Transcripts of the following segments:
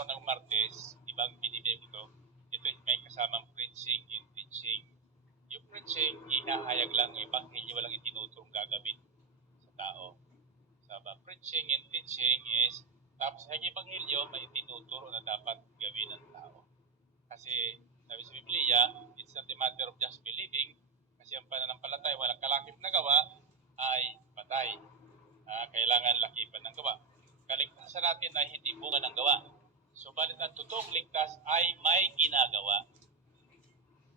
araw ng Martes, ibang binibig ko, ito may kasamang preaching and teaching. Yung preaching, ihahayag lang ng ebanghelyo, walang itinuturong gagawin sa tao. Sabi, preaching and teaching is, tapos sa ebanghelyo, may itinuturo na dapat gawin ng tao. Kasi, sabi sa Biblia, it's not a matter of just believing, kasi ang pananampalataya, walang kalakip na gawa, ay patay. Kailangan lakipan ng gawa. Kaligtasan natin ay hindi bunga ng gawa. Subalit ang totoong ligtas ay may ginagawa.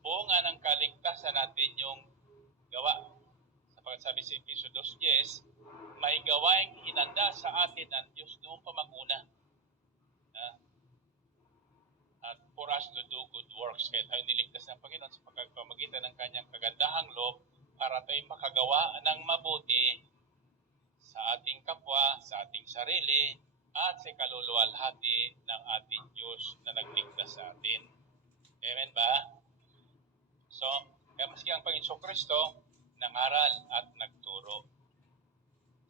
Bunga ng kaligtasan natin yung gawa. Sapagkat sabi sa Efeso 2:10, may gawaing hinanda sa atin ng Diyos noong pamakuna. At for us to do good works. Kaya tayo niligtas ng Panginoon sa pagpamagitan ng kanyang kagandahang loob para tayo makagawa ng mabuti sa ating kapwa, sa ating sarili, at sa kaluluwalhati ng ating Diyos na nagligtas sa atin. Amen ba? So, kaya maski ang Panginoon Kristo, nangaral at nagturo.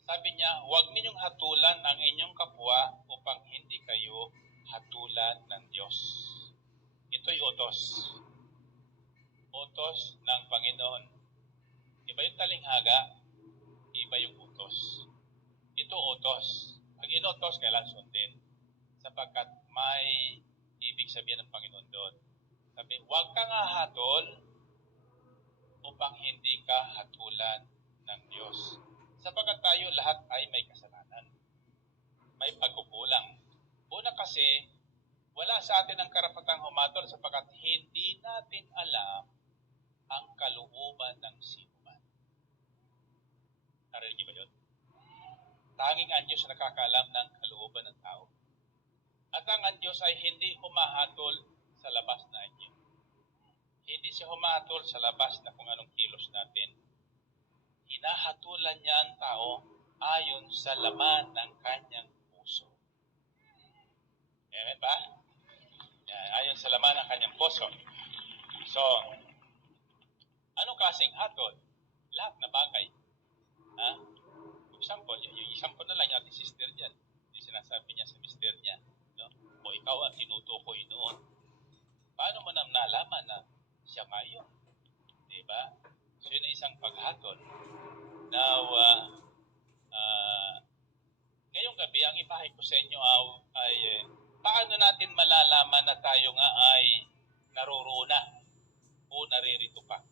Sabi niya, huwag ninyong hatulan ang inyong kapwa upang hindi kayo hatulan ng Diyos. Ito'y utos. Utos ng Panginoon. Iba yung talinghaga, iba yung utos. Ito utos. Pag inutos, kailan sundin. Sapagkat may ibig sabihin ng Panginoon doon. Sabi, huwag kang hahatol upang hindi ka hatulan ng Diyos. Sapagkat tayo lahat ay may kasalanan. May pagkukulang. Una kasi, wala sa atin ang karapatang humatol sapagkat hindi natin alam ang kalooban ng sinuman. Narinig ba yun? Tanging ang Diyos nakakaalam ng kalooban ng tao. At ang Diyos ay hindi humahatol sa labas na inyo. Hindi siya humahatol sa labas na kung anong kilos natin. Hinahatulan niya ang tao ayon sa laman ng kanyang puso. Amen ba? Yan, ayon sa laman ng kanyang puso. So, anong kasing hatol? Lahat na bagay. Example, yung example na lang yung ating sister dyan. Yung sinasabi niya sa mister niya. No? O ikaw ang tinutukoy noon. Paano mo na nalaman na siya kayo? Diba? So yun ang isang paghatol. Now, ngayong gabi, ang ipahid ko sa inyo ay paano natin malalaman na tayo nga ay naruruna o naririto pa.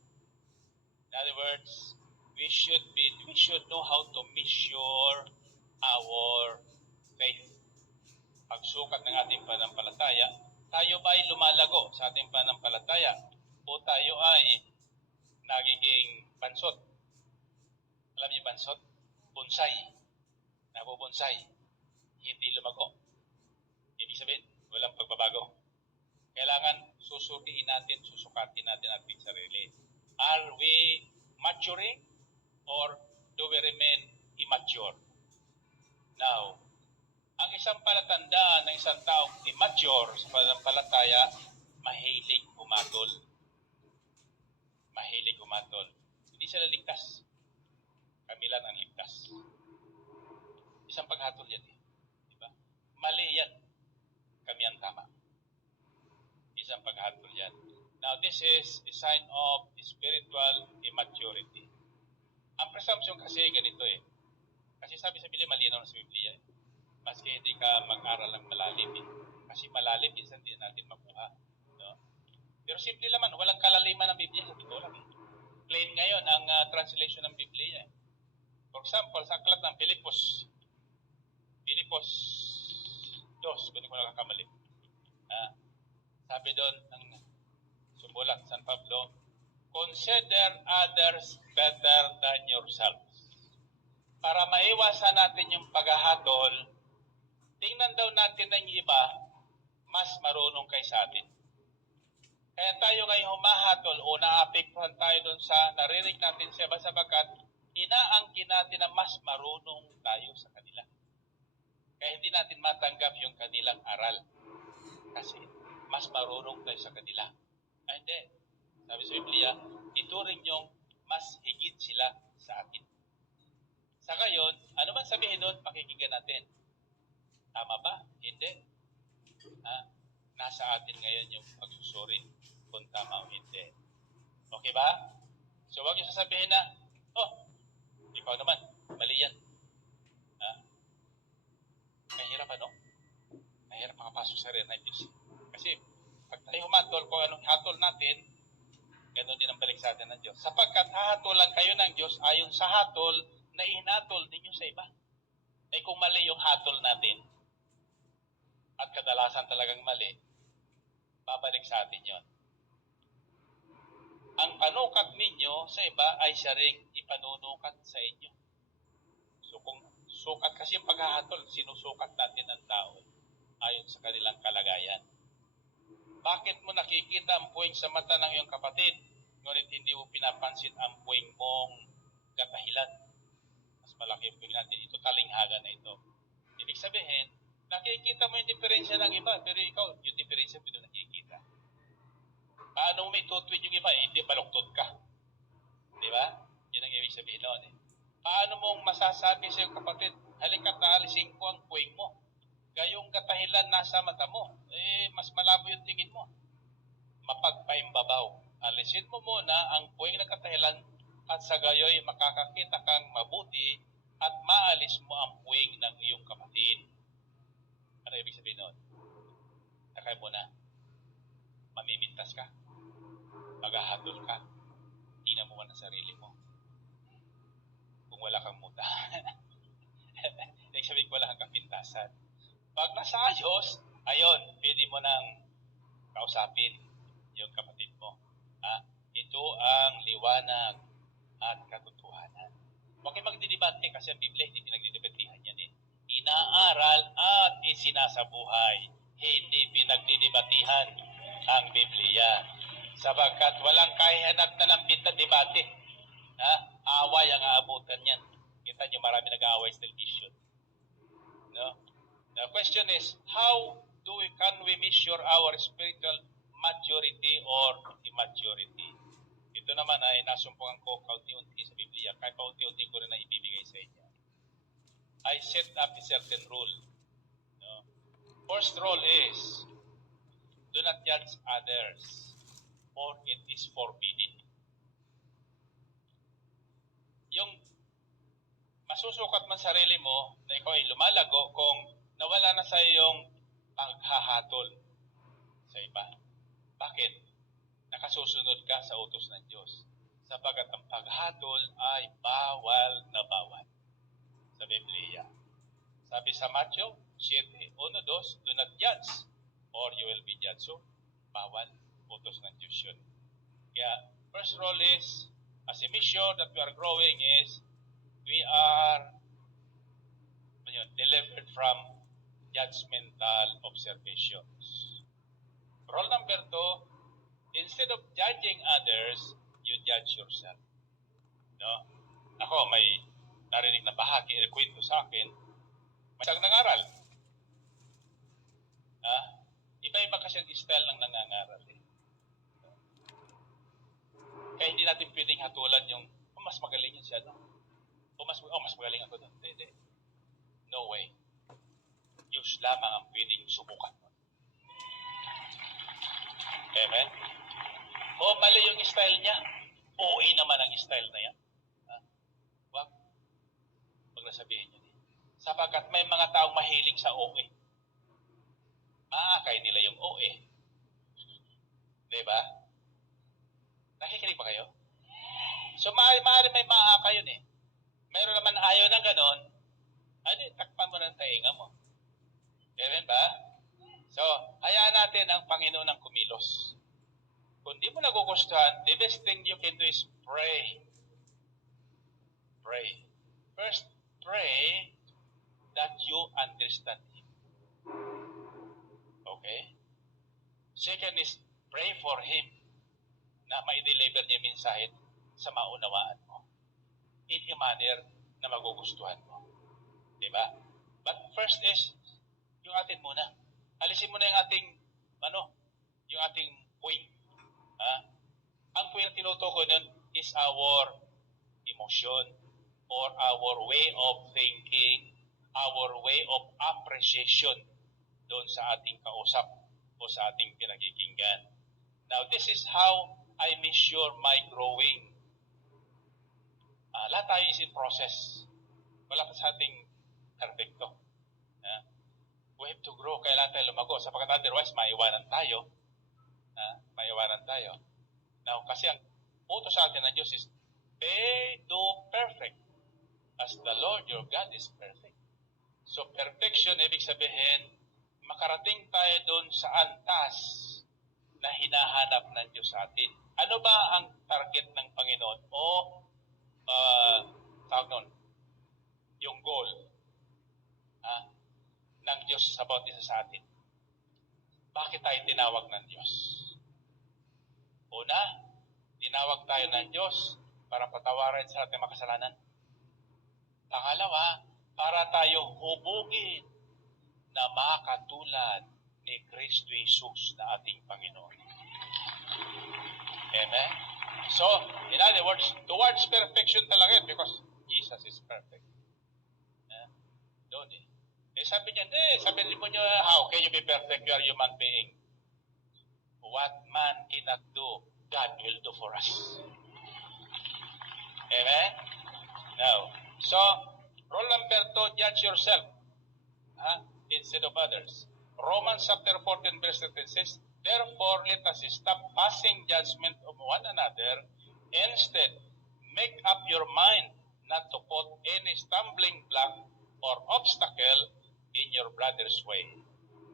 In other words, we should know how to measure our faith. Pagsukat ng ating panampalataya, tayo ba ay lumalago sa ating panampalataya o tayo ay nagiging bansot? Alam niyo bansot? Bonsai. Nabubonsai. Hindi lumago. Ibig sabihin, walang pagbabago. Kailangan susukiin natin, susukatin natin ating sarili. Are we maturing? Or do we remain immature? Now, ang isang palatandaan ng isang taong immature sa pananampalataya, mahilig humatol. Mahilig humatol. Hindi sila ligtas. Kami lang ang ligtas. Isang paghatol yan eh. Diba? Mali yan. Kami ang tama. Isang paghatol yan. Now, this is a sign of spiritual immaturity. Ang presumption kasi ganito eh. Kasi sabi sa Biblia, malinaw na sa Biblia eh. Maski hindi ka mag-aral ng malalim eh. Kasi malalim, minsan hindi natin makuha. No? Pero simple naman, walang kalaliman ng Biblia sa totoo lang eh. Plain ngayon ang translation ng Biblia eh. For example, sa aklat ng Pilipos 2, kung hindi ko nakakamali. Sabi doon, ang sumulat San Pablo, consider others better than yourselves. Para maiwasan natin yung paghahatol, tingnan daw natin ng iba, mas marunong kaysa atin. Kaya tayo ngayon humahatol o naapektuhan tayo doon sa narinig natin sa iba sapagkat inaangkin natin na mas marunong tayo sa kanila. Kaya hindi natin matanggap yung kanilang aral. Kasi mas marunong tayo sa kanila. Ay hindi. Sabi sa Biblia, ituring yung mas higit sila sa atin. Sa gayon, ano man sabihin doon, pakikinggan natin. Tama ba? Hindi. nasa atin ngayon yung pagsusuri kung tama o hindi. Okay ba? So huwag niyo sasabihin na, oh, ikaw naman, mali yan. Mahirap ano? Mahirap makapasok sa rin ng Diyos. Kasi pag tayo humatol, kung anong hatol natin, ganoon din ang balik sa atin ng Diyos. Sapagkat hahatulan kayo ng Diyos ayon sa hatol na ihinatol ninyo sa iba. Eh kung mali yung hatol natin, at kadalasan talagang mali, babalik sa atin yon. Ang panukat ninyo sa iba ay siya ring ipanunukat sa inyo. So kung sukat kasi yung paghahatol, sinusukat natin ang tao ayon sa kanilang kalagayan. Bakit mo nakikita ang puwing sa mata ng iyong kapatid, ngunit hindi mo pinapansin ang puwing mong katahilan? Mas malaki yung puwing natin. Ito talinghaga na ito. Ibig sabihin, nakikita mo yung diferensya ng iba, pero ikaw, yung diferensya mo hindi nakikita. Paano mo may tutwid yung iba? Hindi baluktot ka. Di ba? Yun ang ibig sabihin noon. Paano mong masasabi sa iyong kapatid, halika't naalisin ko ang puwing mo? Gayong katahilan nasa mata mo, mas malabo yung tingin mo. Mapagpaimbabaw. Alisin mo muna ang puwing na katahilan at sa gayoy makakakita kang mabuti at maalis mo ang puwing ng iyong kapatid. Ano ibig sabihin nun? Nakaya mo na, mamimintas ka, maghahatol ka, tingnan mo ang sarili mo. Kung wala kang muta. Ibig sabihin, wala kang kapintasan. Pag nasa ayos, ayon, pwede mo nang kausapin yung kapatid mo. Ito ang liwanag at katotohanan. Huwag kayo magdidebate kasi ang Biblia hindi pinagdidebatehan yan eh. Inaaral at isinasabuhay. Hindi pinagdidebatehan ang Biblia. Sapagkat walang kahihanap na ng debate. Away ang aabutan yan. Kita nyo marami nag-aaway sa television. No? The question is, how can we measure our spiritual maturity or immaturity? Ito naman ay nasumpungan ko kaunti-unti sa Biblia, kahit kaunti-unti ko rin na ibibigay sa inyo. I set up a certain rule. No? First rule is, do not judge others, for it is forbidden. Yung masusukat man sarili mo na ikaw ay lumalago kung nawala na sa iyong paghahatol sa iba. Bakit? Nakasusunod ka sa utos ng Diyos. Sapagat ang paghatol ay bawal na bawal sa Biblia. Sabi sa Matthew 7:1-2, do not judge or you will be judged. So, bawal. Utos ng Diyos yun. Kaya, first rule is, as a measure that we are growing is, we are delivered from judgmental observations. Rule number 2, instead of judging others, you judge yourself. No? Ako, may narinig na bahagi, kwento sa akin, may isang nangaral. Iba-iba kasi ang style ng nangangaral. Kaya hindi natin pwedeng hatulan yung, mas magaling yun siya, no? Mas magaling ako doon. Hindi. No way. Diyos lamang ang pwedeng subukan mo. Amen? Mali yung style niya. OA naman ang style na yan. Wag nasabihin yun. Sapagkat may mga taong mahilig sa OA. Maakay nila yung OA. Diba? Nakikinig ba kayo? So, maaari may maakay yun eh. Mayroon naman ayaw ng ganon, takpan mo ng tainga mo. Amen ba? So, hayaan natin ang Panginoon ng kumilos. Kung di mo nagugustuhan, the best thing you can do is pray. Pray. First, pray that you understand Him. Okay? Second is, pray for Him na ma-deliver niya mensahe sa maunawaan mo. In a manner na magugustuhan mo. Diba? But first is, yung atin muna. Alisin mo na yung ating, yung ating point. Ang point na tinutukoy nun is our emotion or our way of thinking, our way of appreciation doon sa ating kausap o sa ating pinakikinggan. Now, this is how I measure my growing. Lahat tayo is in process. Wala pa sa ating perfecto. We have to grow. Kailangan tayo lumago. Sapagkat otherwise, maiwanan tayo. Maiwanan tayo. Now, kasi ang utos sa atin ng Diyos is, be do perfect as the Lord your God is perfect. So, perfection, ibig sabihin, makarating tayo doon sa antas na hinahanap ng Diyos sa atin. Ano ba ang target ng Panginoon? O, tawag nun, yung goal ng Diyos sa bawat isa sa atin. Bakit tayo tinawag ng Diyos? Una, tinawag tayo ng Diyos para patawarin sa ating makasalanan. Pangalawa, para tayo hubugin na makatulad ni Kristo Jesus na ating Panginoon. Amen? So, in other words, towards perfection talaga yun because Jesus is perfect. Doon eh. Sabi niya, sabi mo niyo, how can you be perfect? You are human being. What man cannot do, God will do for us. Amen? Now, so, rule number 2, judge yourself instead of others. Romans chapter 14 verse 13 says, therefore, let us stop passing judgment of one another. Instead, make up your mind not to put any stumbling block or obstacle in your brother's way.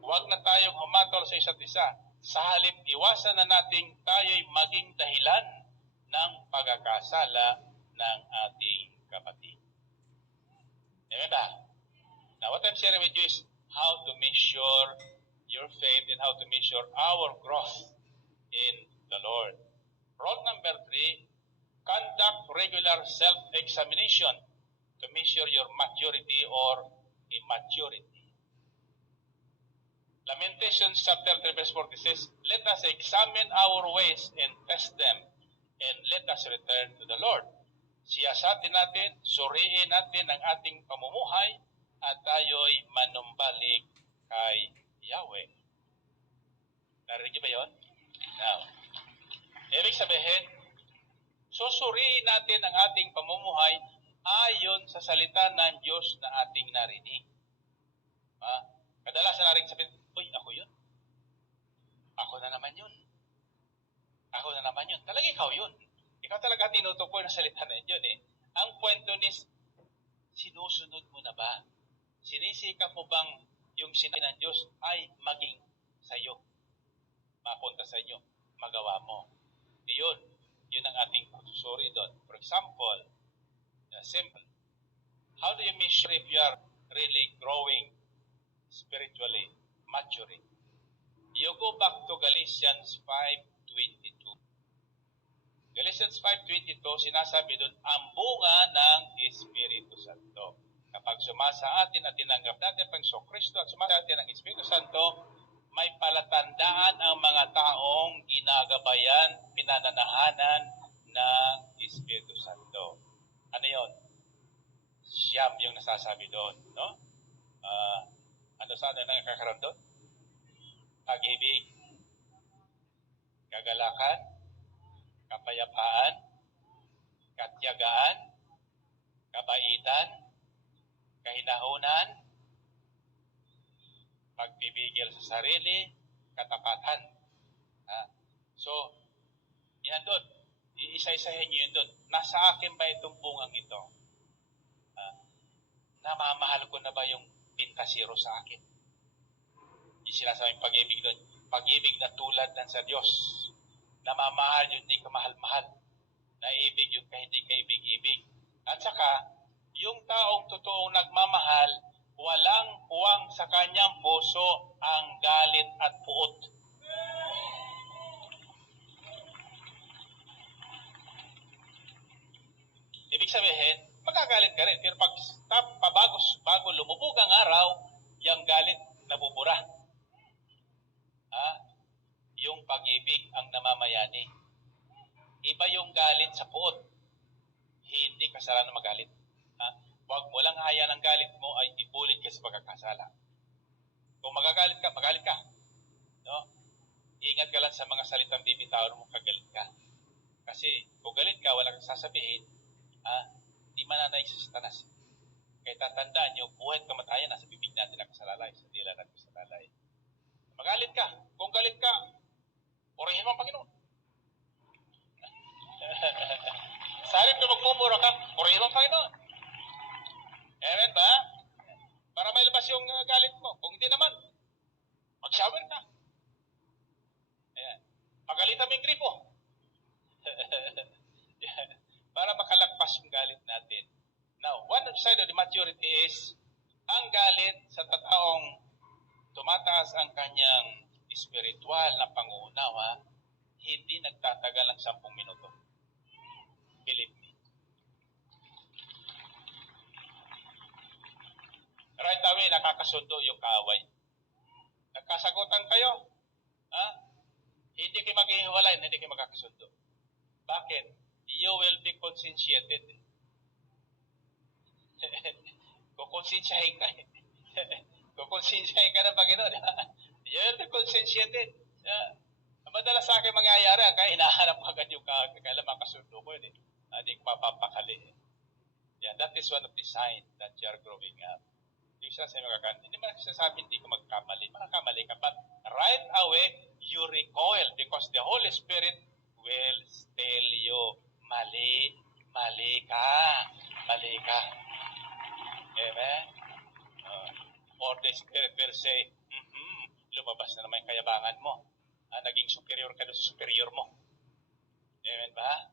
Huwag na tayong humatol sa isa't isa. Sa halip, iwasan na nating tayo'y maging dahilan ng pagkakasala ng ating kapatid. Amen ba? Now, what I'm sharing with you is how to measure your faith and how to measure our growth in the Lord. Rule number 3, conduct regular self-examination to measure your maturity or immaturity. Lamentations chapter 3 verse 40 says, let us examine our ways and test them, and let us return to the Lord. Siyasatin natin, suriin natin ang ating pamumuhay, at tayo'y manumbalik kay Yahweh. Narinig niyo ba yun? Now, ibig sabihin, susuriin natin ang ating pamumuhay ayon sa salita ng Diyos na ating narinig. Kadalasan narinig sabihin, uy, ako yun. Ako na naman yun. Ako na naman yun. Talaga ikaw yun. Ikaw talaga tinutukoy ng salita ng Diyos eh. Ang kwento ni, sinusunod mo na ba? Sinisikap mo bang yung sinabi ng Diyos ay maging sa iyo? Mapunta sa inyo, magawa mo. Iyon, yun ang ating pagsusuri doon. For example, simple. How do you measure if you are really growing spiritually, maturing? You go back to Galatians 5:22. Galatians 5:22, sinasabi doon, ang bunga ng Espiritu Santo. Kapag sumasa atin at tinanggap natin ang Kristo at sumasa atin ang Espiritu Santo, may palatandaan ang mga taong ginagabayan, pinananahanan ng Espiritu Santo. Ano yun? Siyam yung nasasabi doon, no? Ano saan na nakakaroon doon? Pag-ibig, kagalakan, kapayapaan, katiyagaan, kabaitan, kahinahunan, pagpipigil sa sarili, katapatan. So, yan doon. Iisa-isahin nyo yun doon. Nasa akin ba itong bungang ito? Namamahal ko na ba yung pintasiro sa akin? Yung sinasabing pag-ibig doon. Pag-ibig na tulad ng sa Diyos. Namamahal yung hindi ka mahal-mahal. Naibig yung hindi ka ibig-ibig. At saka, yung taong totoong nagmamahal, walang puwang sa kanyang puso ang galit at puot. Ibig sabihin, magagalit ka rin. Pero bago lumubog ang araw, yung galit nabubura. Yung pag-ibig ang namamayani. Iba yung galit sa puot. Hindi kasalanan magalit. Huwag mo lang hayaan ang galit mo ay ibulit ka sa pagkakasala. Kung magagalit ka, magalit ka. No? sa mga salitang bibitawan mo kagalit ka. Kasi kung galit ka, wala kang sasabihin, di mananay sa Satanas. Kaya tatandaan nyo, buhay at kamatayan nasa bibig natin ang kasalalay, sa dila natin kasalalay. Magalit ka. Kung galit ka, purihin mo ang Panginoon. Sa halip na magmumura ka, purihin mo ang Panginoon. Amen ba? Para mailabas yung galit mo. Kung hindi naman, mag-shower ka. Ayan. Pagalitan mo yung gripo. Para makalagpas yung galit natin. Now, one side of the maturity is, ang galit sa taong tumataas ang kanyang spiritual na pangunawa, hindi nagtatagal ng 10 minuto. Believe me. Right away, nakakasundo yung kaaway. Nagkasagutan kayo, hindi kayo maghihiwalay, hindi kayo magkakasundo. Bakit? You will be conscientiated. Kukonsensyahin ka. Kukonsensyahin ka ng Panginoon. You will be conscientiated. Madalas sa akin mangyayari, kaya hinahanap agad yung kailan makasundo ko yun. Hindi ko mapapakali. Yeah, that is one of the signs that you are growing up. Hindi siya sa hindi man sasabi hindi ko magkamali. Makakamali ka. But right away, you recoil because the Holy Spirit will tell you, mali ka. Amen? Or the Spirit will say, lumabas na naman yung kayabangan mo. Naging superior ka doon sa superior mo. Amen ba?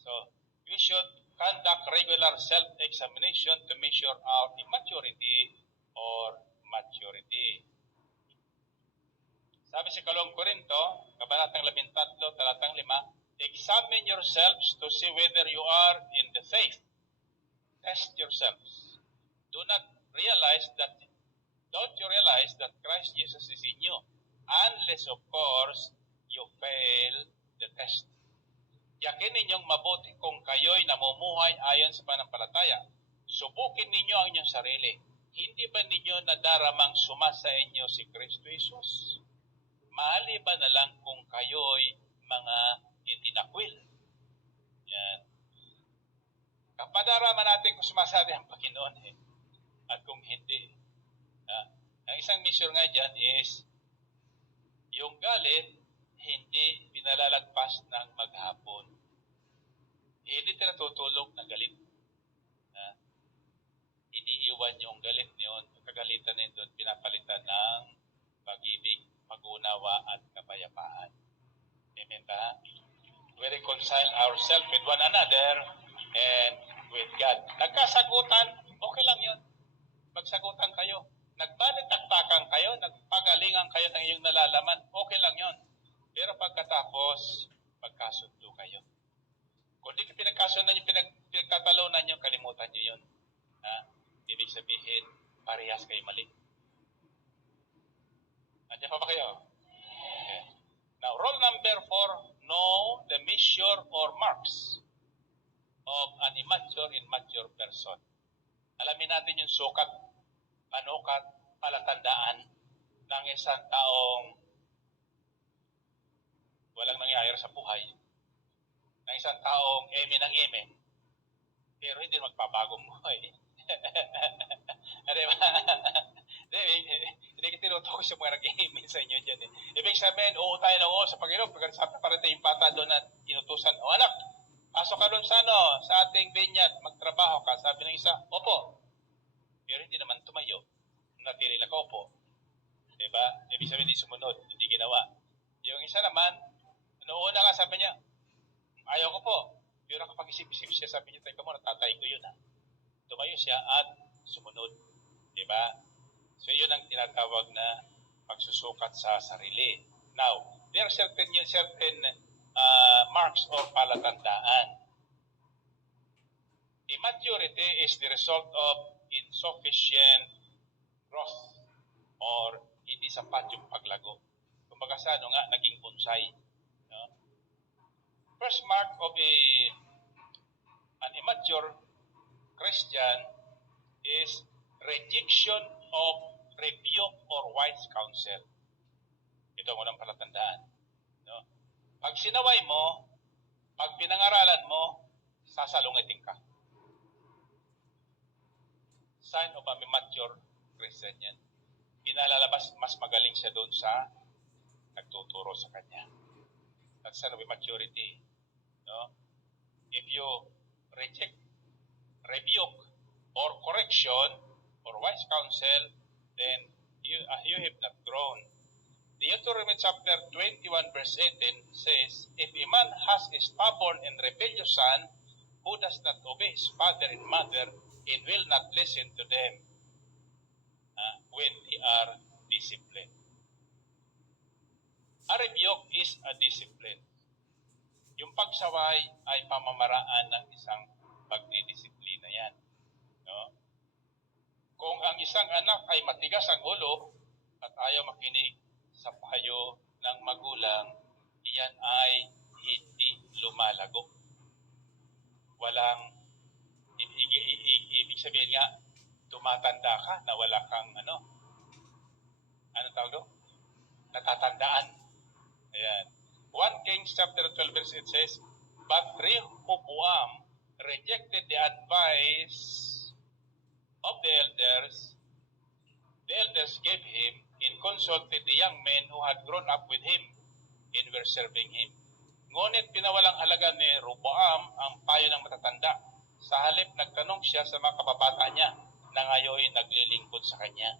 So, we should conduct regular self-examination to measure our immaturity or maturity. Sabi sa Kalawang Korinto, Kabanatang 13, Talatang 5, examine yourselves to see whether you are in the faith. Test yourselves. Don't you realize that Christ Jesus is in you? Unless, of course, you fail the test. Yakin ninyong mabuti kung kayo'y namumuhay ayon sa panampalataya. Subukin ninyo ang inyong sarili. Hindi ba ninyo nadaramang sumasa inyo si Kristo Jesus? Maliban na lang kung kayo'y mga itinakwil. Yan. Kapadaraman natin kung sumasali ang Panginoon at kung hindi. Ang isang measure nga dyan is yung galit hindi pinalalagpas ng maghapon. Hindi tinatutulog na galit. Iniiwan yung galit niyon, kagalitan na doon, pinapalitan ng pag-ibig, pag-unawa at kapayapaan. Amen ba? We reconcile ourselves with one another and with God. Nagkasagutan, okay lang yun. Magsagutan kayo. Nagbalitaktakan kayo, nagpagalingan kayo ng iyong nalalaman, okay lang yun. Pero pagkatapos, magkasundo kayo. Kung di pinagkasundan nyo, pinagtatalunan nyo, kalimutan nyo yun. Ibig sabihin, parehas kayo mali. Nandiyan pa ba kayo? Okay. Now, rule number 4, know the measure or marks of an immature and mature person. Alamin natin yung sukat, panukat, palatandaan ng isang taong walang nangyayari sa buhay, ng isang taong eme ng eme, pero hindi magpapagong buhay. Ano ba? Hindi ka tinutukoy sa mga nag-eme sa inyo dyan. Ibig sabihin, oo tayo na oo sa Panginoon, pagkat sabi parating yung bata doon na inutusan, o anak, pasok ka doon sa ating vineyard, magtrabaho ka. Sabi ng isa, opo. Pero hindi naman tumayo. Natiri lang opo. Diba? Ibig sabihin, hindi sumunod, hindi ginawa. Yung isa naman, noon nga sabi niya, ayaw ko po. Pero kapag isip-isip siya, sabi niya, teka mo, natatay ko yun. Tumayo siya at sumunod. Diba? So yun ang tinatawag na pagsusukat sa sarili. Now, there are certain marks or palatandaan. Immaturity is the result of insufficient growth or hindi sapat yung paglago. Kumbaga sa naging bonsai. No? First mark of an immature Christian is rejection of rebuke or wise counsel. Ito ang unang palatandaan. Pag sinaway mo, pag pinangaralan mo, sasalungitin ka. Sign of a mature Christian yan. Pinalalabas, mas magaling siya doon sa nagtuturo sa kanya. That's sign of maturity. No? If you reject rebuke or correction or wise counsel, then you have not grown. Deuteronomy chapter 21 verse 18 says, if a man has a stubborn and rebellious son who does not obey his father and mother and will not listen to them when they are disciplined. A rebuke is a discipline. Yung pagsaway ay pamamaraan ng isang pagdidisiplina yan. No? Kung ang isang anak ay matigas ang ulo at ayaw makinig sa payo ng magulang, iyan ay hindi lumalago. Walang, ibig sabihin nga, tumatanda ka na wala kang ano tawag doon? Natatandaan. Ayan. 1 Kings chapter 12 verse 8 says, but Rehoboam rejected the advice of the elders gave him and consulted the young men who had grown up with him and were serving him. Ngunit pinawalang halaga ni Rehoboam ang payo ng matatanda. Sa halip, nagtanong siya sa mga kababata niya na ngayon naglilingkod sa kanya.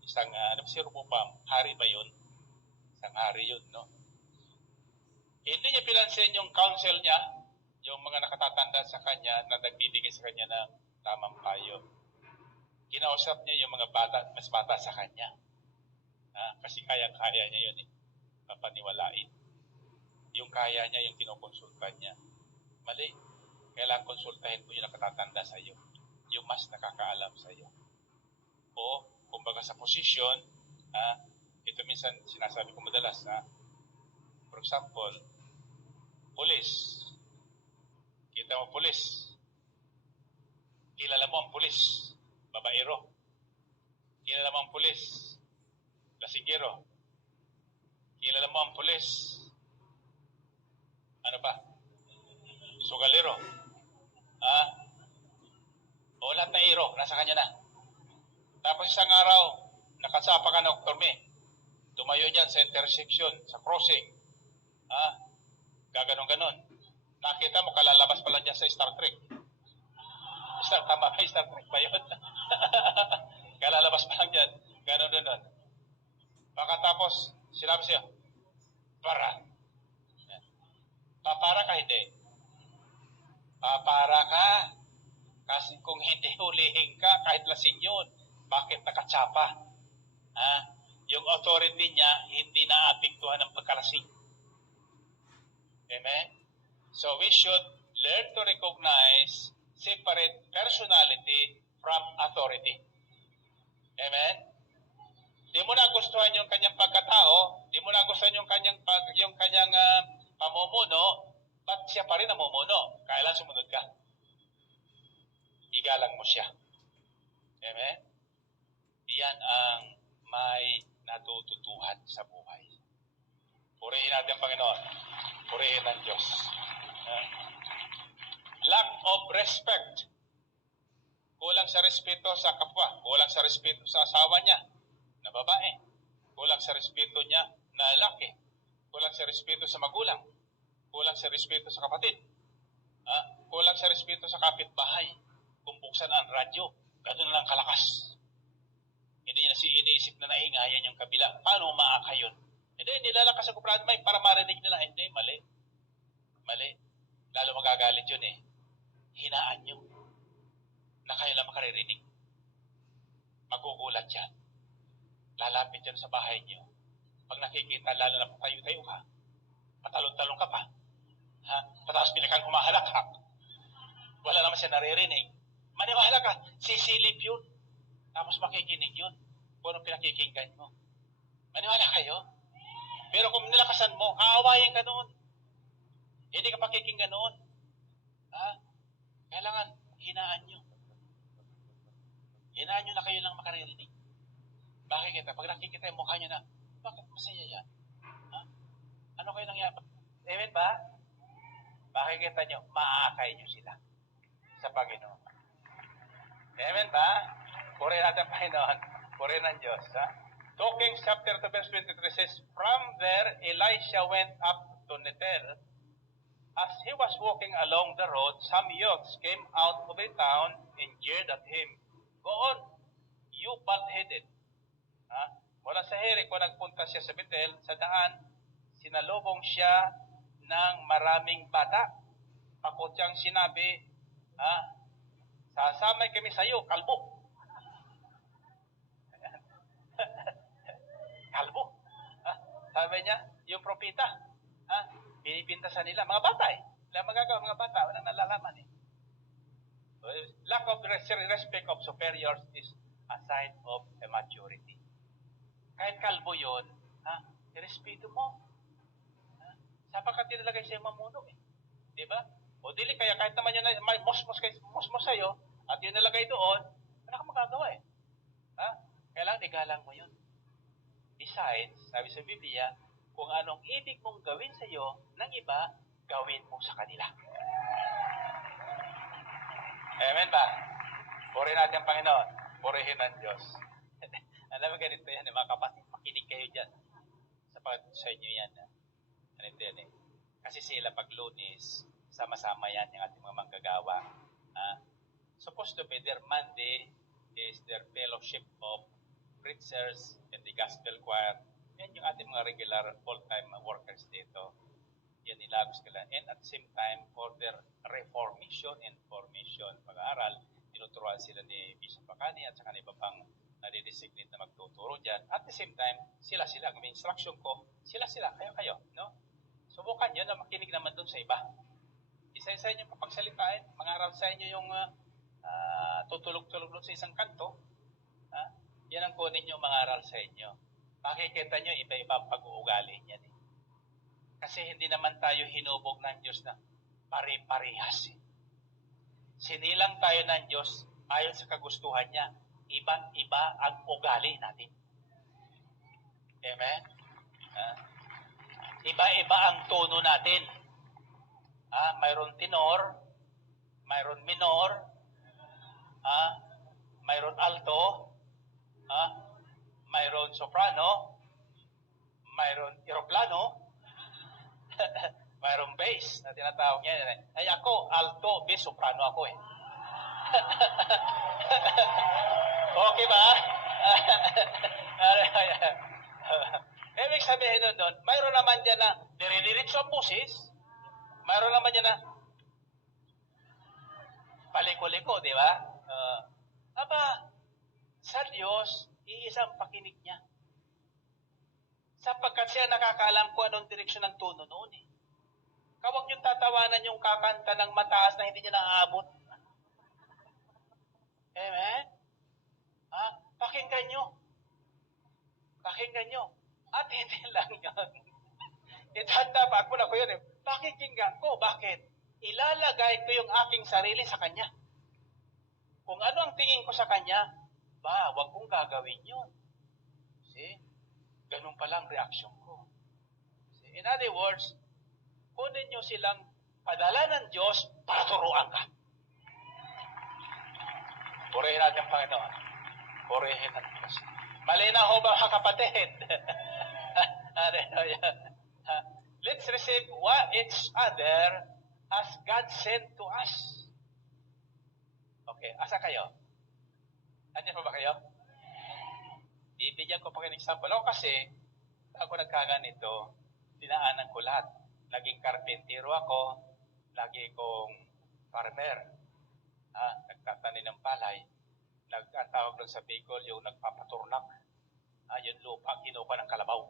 Isang, si Rehoboam, hari ba yun? Isang hari yun, no? Hindi niya pinansin yung counsel niya, yung mga nakatatanda sa kanya na nagbibigay sa kanya ng tamang payo. Kinausap niya yung mga bata, mas bata sa kanya. Kasi kaya niya yun papaniwalain. Yung kaya niya, yung kinukonsulta niya. Mali. Kailangan konsultahin mo yung nakatatanda sa iyo. Yung mas nakakaalam sa iyo. O, kumbaga sa posisyon, ito minsan sinasabi ko madalas, for example, pulis. Kita mo pulis. Kilala mo ang pulis. Babaero. Kilala mo ang pulis. Lasigero. Kilala mo ang pulis. Ano pa? Sugalero. O lahat na iro, nasa kanya na. Tapos isang araw, nakasapa ka ng oktorme. Tumayo dyan sa intersection, sa crossing. Gaganon-ganon. Nakita mo, kalalabas pa lang dyan sa Star Trek. Tama ba? Star Trek ba yun? Kalalabas pa lang dyan. Ganon-ganon. Pagkatapos, sinabi siya, para. Papara ka, hindi. Papara ka. Kasi kung hindi hulihin ka, kahit lasing yun, bakit nakatsapa? Yung authority niya, hindi naapektuhan ng pagkalasing. Amen? So we should learn to recognize separate personality from authority. Amen? Di mo nagustuhan yung kanyang pagkatao, di mo nagustuhan yung kanyang pamumuno, ba't siya pa rin namumuno? Kailan sumunod ka? Igalang mo siya. Amen? Iyan ang may natututuhan sa buhay. Purihin natin ang Panginoon. Purihin ang Diyos. Lack of respect. Kulang sa respeto sa kapwa. Kulang sa respeto sa asawa niya na babae. Kulang sa respeto niya na lalaki. Kulang sa respeto sa magulang. Kulang sa respeto sa kapatid. Kulang sa respeto sa kapitbahay. Kung buksan ang radyo, gano'n lang kalakas. Hindi na iniisip na naingayan yung kabila. Paano umaaka yun? Hindi, nilalakas ako may para marinig nila. Hindi, mali. Mali. Lalo magagalit yun Hinaan nyo na kayo lang makaririnig. Magugulat yan. Lalapit yan sa bahay nyo. Pag nakikita, lalo na patayo-tayo ka. Patalon-talon ka pa. Pataas pinakang humahalakak. Wala naman siya naririnig. Maniwala ka, sisilip yun. Tapos makikinig yun. Kung anong pinakikinggan mo. Maniwala kayo. Pero kung nilakasan mo, aawayin ka noon. Hindi ka pakikinggan noon. Kailangan, hinaan nyo. Hinaan nyo na kayo lang makaririnig. Bakit kita? Pag nakikita yung mukha nyo na, bakit masaya yan? Ano kayo nangyari? Amen ba? Makikita nyo, maaakay nyo sila sa Panginoon. Amen ba? Purihin natin ang Panginoon. Purihin ng Diyos. Ha? 2 Kings chapter 2 verse 23 says, From there, Elisha went up to Bethel. As he was walking along the road, some youths came out of the town and jeered at him. Go on, you bald-headed. Ha? Mula sa Jericho, nagpunta siya sa Bethel. Sa daan, sinalubong siya ng maraming bata. Ako siyang sinabi, sasamay kami sa iyo, kalbo. Kalbo. Sabi niya, yung propeta, pinipintasan nila, mga bata eh. Wala magagawa, mga bata, walang nalalaman eh. Lack of respect of superiors is a sign of immaturity. Kahit kalbo yun, irespeto mo. Sapagkat tinalagay siya mamuno eh. Di ba? O dili kaya kahit naman yun na may mosmos sa'yo, at yun nalagay doon, wala kang magagawa eh. Kailangan igalang mo yun. Besides, sabi sa Biblia, kung anong ibig mong gawin sa iyo ng iba, gawin mo sa kanila. Amen ba? Purihin natin ang Panginoon. Purihin ang Diyos. Alam mo ganito yan, mga kapatid, makinig kayo dyan. Sa inyo yan. Ganito yan eh. Kasi sila pag Lunes, sama-sama yan yung ating mga manggagawa. Supposed to be their Monday is their fellowship of preachers and the gospel choir. Yan yung ating mga regular full-time workers dito. Yan ilagos nila. And at the same time, for their reformation and formation pag-aaral, tinuturuan sila ni Bishop Bacani at saka ni iba pang nadidesignate na magtuturo dyan. At the same time, sila-sila, kung may instruction ko, sila-sila, kayo-kayo. No? Subukan nyo na makinig naman dun sa iba. Isa sa inyo papagsalitain, mangaral sa inyo yung tutulog-tulog sa isang kanto. Yan ang kunin nyo mangaral sa inyo. Makikita nyo iba-iba ang pag-uugali niyan eh. Kasi hindi naman tayo hinubog ng Diyos na pare-parehas eh. Sinilang tayo ng Diyos ayon sa kagustuhan niya. Iba't iba ang ugali natin. Amen? Iba-iba ang tono natin. Mayroon tenor, mayroon minor, mayroon alto, mayroon soprano, mayroon aeroplano, mayroon bass na tinatawag niya. Ay ako, alto, bass, soprano ako eh. Okay ba? Ibig sabihin doon, mayroon naman dyan na dire-diretso ang busis, mayroon naman dyan na paliko-liko, di ba? Sa Diyos, iisang pakinig niya. Sapagkat siya nakakaalam kung anong direksyon ng tono noon eh. Kawag niyong tatawanan yung kakanta ng mataas na hindi niya naaabot. Amen? Pakinggan nyo. Pakinggan nyo. At hindi lang yun. Itanda pa ako na ko yun eh. Pakinggan ko. Bakit? Ilalagay ko yung aking sarili sa Kanya. Kung ano ang tingin ko sa Kanya, wag kong gagawin yun. See? Ganun palang reaksyon ko. See? In other words, kunin nyo silang padala ng Diyos para turuan ka. Purihin natin ang Panginoon. Purihin natin Diyos. Malinaw ho ba mga kapatid? Let's receive each other as God sent to us. Okay, asa kayo? Andiyan pa ba kayo? Bibigyan ko pa kayo ng example. Ako kasi, ako nagkaganito, dinaanan ko lahat. Laging karpentero ako, lagi kong farmer. Nagtatanim ng palay. Nagtatawag doon sa Bicol, yung nagpapaturnak. Yung lupa, kinuha ng kalabaw.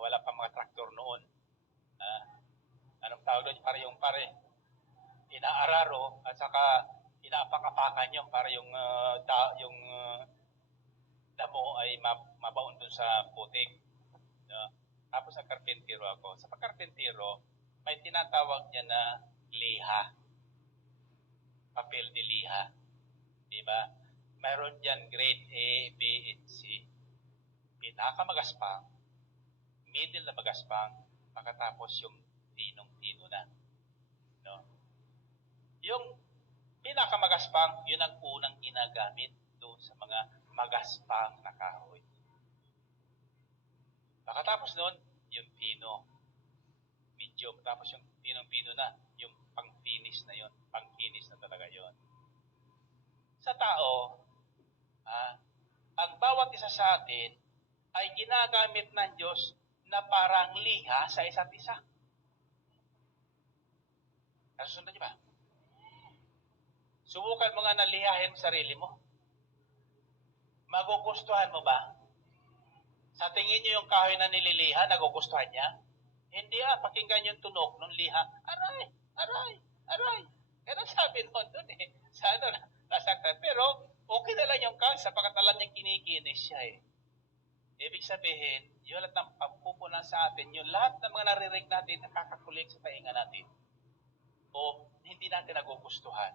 Wala pa mga traktor noon. Anong tawag doon? Pare, inaararo at saka inaapak-apakan yung para yung damo ay mabaon dun sa putik. Tapos sa karpentero ako. Sa pagkarpentero, may tinatawag niya na liha. Papel de liha. Diba? Mayroon dyan grade A, B, and C. Pinakamagaspang, middle na magaspang, pagkatapos yung tinong-tino na. No? Yung pinakamagaspang, yun ang unang ginagamit doon sa mga magaspang na kahoy. Pagkatapos noon, yung pino. Medium. Tapos yung tinong-tino na, yung pang-finish na yun. Pang-finish na talaga yun. Sa tao, ang bawat isa sa atin ay ginagamit ng Diyos na parang liha sa isa't isa. Nasusunod niyo ba? Subukan mo nga na lihahin ang sarili mo. Magugustuhan mo ba? Sa tingin niyo yung kahoy na nililiha, nagugustuhan niya? Hindi pakinggan yung tunog ng liha. Aray! Aray! Aray! Yan ang sabi noon doon eh. Sa nasaktan. Pero okay na lang yung kahoy sapagkat alam niya kinikinis siya eh. Ibig sabihin, yung lahat ng pagpupunan sa atin, yung lahat ng mga naririnig natin nakakakulik sa tainga natin o hindi natin nagugustuhan,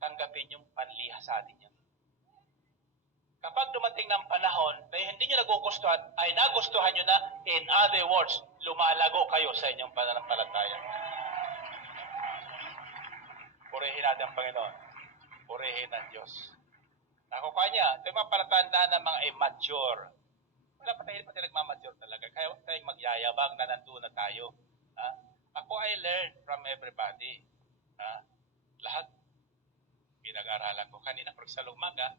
tanggapin yung panliha sa atin yun. Kapag dumating ng panahon na hindi nyo nagugustuhan, ay nagustuhan nyo na, in other words, lumalago kayo sa inyong pananampalataya. Purihin natin ang Panginoon. Purihin ang Diyos. Nakukuha niya, ito yung mga palatandaan ng mga immature. Wala pa tayo nagmamature talaga. Kaya huwag tayong magyayabang na nandun na tayo. Ako I learn from everybody. Lahat. Pinag-aralan ko kanina, pero sa umaga,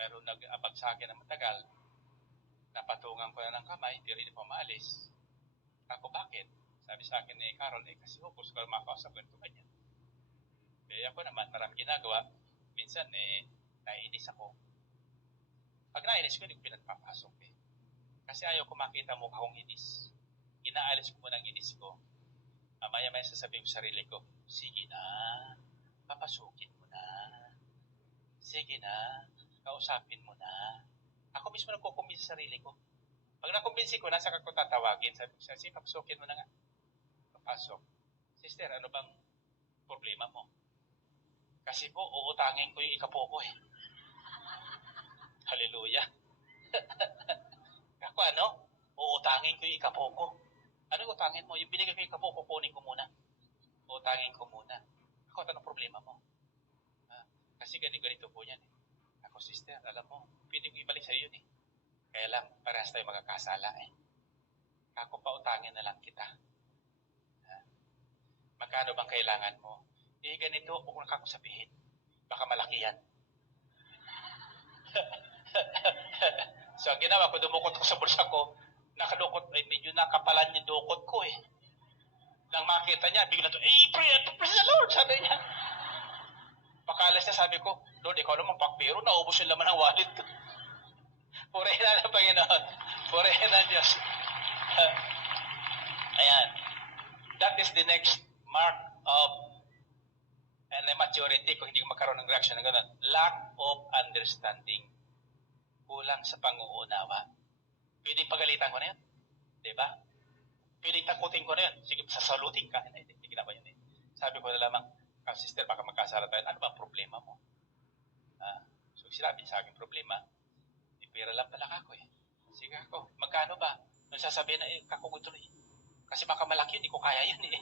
meron nag-abag sa akin ng matagal. Napatungan ko na ng kamay, pero hindi pa maalis. Ako, bakit? Sabi sa akin ni Carol, kasi gusto ko makausap ko ito kanya. Kaya ako naman, maraming ginagawa. Minsan, naiinis ako. Pag naiinis ko, hindi ko pinagpapasok eh. Kasi ayaw ko makita mukha kong inis. Inaalis ko muna ang inis ko. Maya-maya sasabihin ko sa sarili ko, sige na, papasukin mo na. Sige na, kausapin mo na. Ako mismo nagkukumbinsi sa sarili ko. Pag nakumbinsi ko, nasa ko tatawagin. Sabi ko, sige, papasukin mo na nga. Papasok. Sister, ano bang problema mo? Kasi po, uutangin ko yung ikapo ko eh. Hallelujah. Ako uutangin ko yung ikapo ko. Ano utangin mo? Yung binigay ko yung ikapo ko, kunin ko muna. Uutangin ko muna. Ako, anong problema mo? Kasi ganito po yan eh. Ako, sister, alam mo, pwede ko ibalik sa'yo yun eh. Kaya lang, parehas tayo magkakasala eh. Ako, pautangin na lang kita. Magkano bang kailangan mo? Ganito, huwag mo na sabihin. Baka malaki yan. So, ang ginawa ko, dumukot ko sa bulsa ko, nakadukot, medyo nakapalan yung dukot ko eh. Nang makita niya, bigla to, praise the Lord, sabi niya. Pakalas niya, sabi ko, Lord, ikaw naman pakbiro, naubos yung laman ng wallet ko. Purihin na ng Panginoon. Purihin ng Diyos. Ayan. That is the next mark of maturity kung hindi magkaroon ng reaction ng gano'n. Lack of understanding. Kulang sa pang-uunawa. Pwede pagalitan ko na yun. Diba? Pwede takutin ko na yun. Sige, sasalutin ka. Hindi ginawa yun eh. Sabi ko na lamang, sister, baka magkasala tayo. Ano ba ang problema mo? So, sinabi sa akin problema, pera lang pala ako eh. Sige ako, magkano ba? Nung sasabihin na, kako tuloy. Kasi baka malaki yun, di ko kaya yun eh.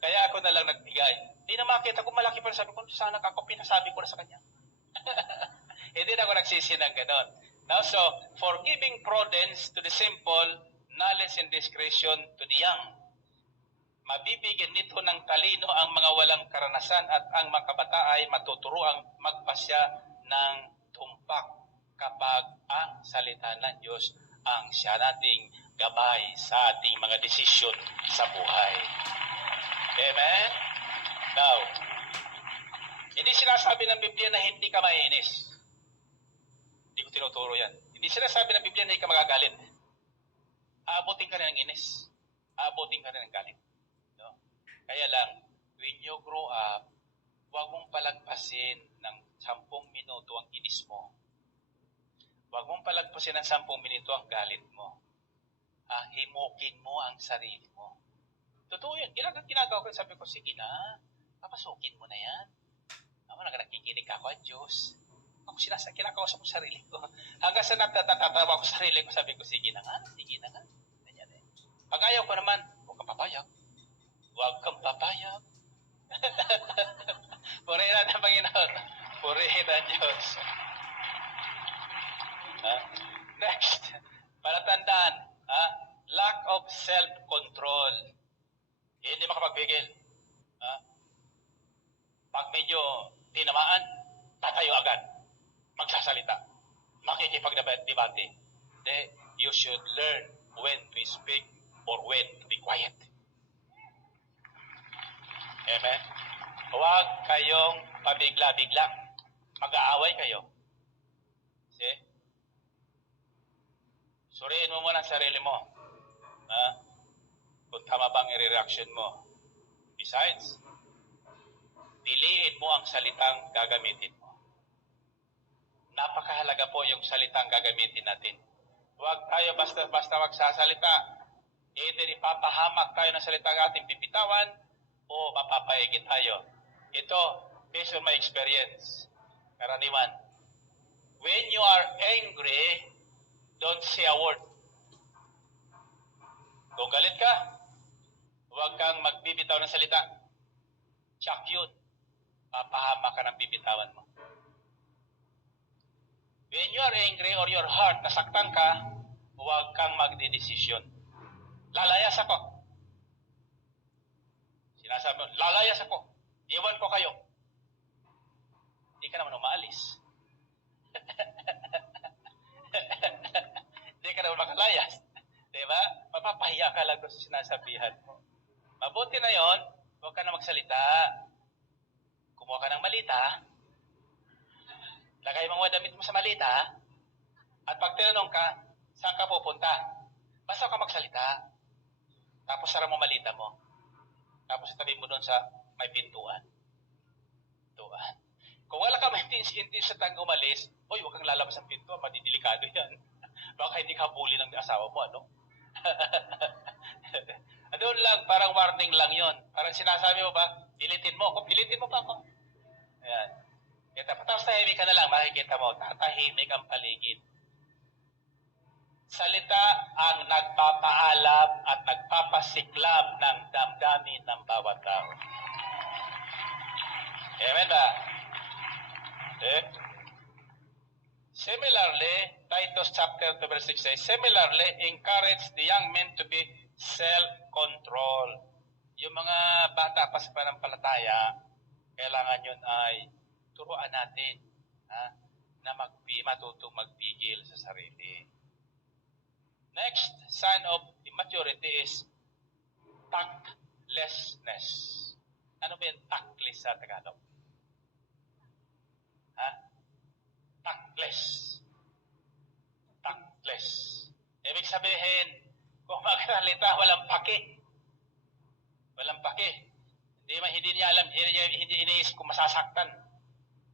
Kaya ako na lang nagbigay. Hindi na makita ko malaki pa, sabi ko, sana ako, pinasabi ko na sa kanya. Hindi na ako nagsisi ng ganon. Now, so, for giving prudence to the simple, knowledge and discretion to the young. Mabibigyan nito ng talino ang mga walang karanasan at ang mga kabata ay matuturoang magpasya ng tumpak kapag ang salita ng Diyos ang siya nating gabay sa ating mga desisyon sa buhay. Amen? Now, hindi sinasabi ng Biblia na hindi ka maiinis. Hindi ko tinuturo yan. Hindi sinasabi ng Biblia na hindi ka magagalit. Aabutin ka rin ng inis. Aabutin ka rin ng galit. No? Kaya lang, when you grow up, huwag mong palagpasin ng 10 minuto ang inis mo. Huwag mong palagpasin ng 10 minuto ang galit mo. Himukin mo ang sarili mo. Totoo yun. Ginagawa ko, sabi ko, sige na, papasukin mo na yan. Ako nakikinig ako ang Diyos. Ako kinakausap ko sarili ko. Hanggang sa nagtatatawa ko sarili ko, sabi ko, sige na nga. Ganyan eh. Pag ayaw ko naman, huwag ka papayag. Huwag kang papayag. Purihin natin ang Panginoon. Purihin ang Diyos. Next, palatandaan, lack of self-control. Hindi makapagbigil. Pag medyo tinamaan, tatayo agad. Magsasalita. Makikipagdebate. You should learn when to speak or when to be quiet. Amen? Huwag kayong pabigla-bigla. Mag-aaway kayo. See? Suriin mo muna ang sarili mo. Kung tama bang i-reaction mo. Besides, piliin mo ang salitang gagamitin mo. Napakahalaga po yung salitang gagamitin natin. Huwag tayo basta-basta magsasalita. Either ipapahamak tayo ng salitang ating pipitawan o mapapaigit tayo. Ito, based on my experience, karaniwan. When you are angry, don't say a word. Kung galit ka, huwag kang magbibitaw ng salita. Tsak yun. Papahamak ka ng bibitawan mo. When you are angry or your heart nasaktan ka, huwag kang magdedesisyon. Lalayas ako. Sinasabi mo, lalayas ako. Iwan ko kayo. Hindi ka naman umaalis. Hindi ka naman makalayas. Diba? Mapapahiya ka lang doon sa sinasabihan mo. Mabuti na yon, huwag ka na magsalita. Kumuha ka ng malita, lagay mga damit mo sa malita, at pag tinanong ka, saan ka pupunta? Basta ka magsalita. Tapos sara mo malita mo. Tapos itabi mo doon sa may pintuan. Kung wala ka maintindihan sa tang umalis, huwag kang lalabas ng pintuan, madidelikado yan. Baka hindi ka huli ng asawa mo, ano? Doon lang, parang warning lang yon. Parang sinasabi mo ba, pilitin mo pa ako. Ayan. Tapos tahimik ka na lang, makikita mo, tatahimik ang paligid. Salita ang nagpapaalam at nagpapasiklab ng damdamin ng bawat tao. Amen ba? Similarly, Titus chapter 2 verse 6 says, similarly, encourage the young men to be self-control. Yung mga bata pa sa pananampalataya, kailangan yun ay turuan natin na matutong magpigil sa sarili. Next sign of immaturity is tactlessness. Ano ba yung tactless sa Tagalog? Tactless. Ibig sabihin, kung magsalita, walang pake. Hindi niya alam, hindi iniisip kung masasaktan.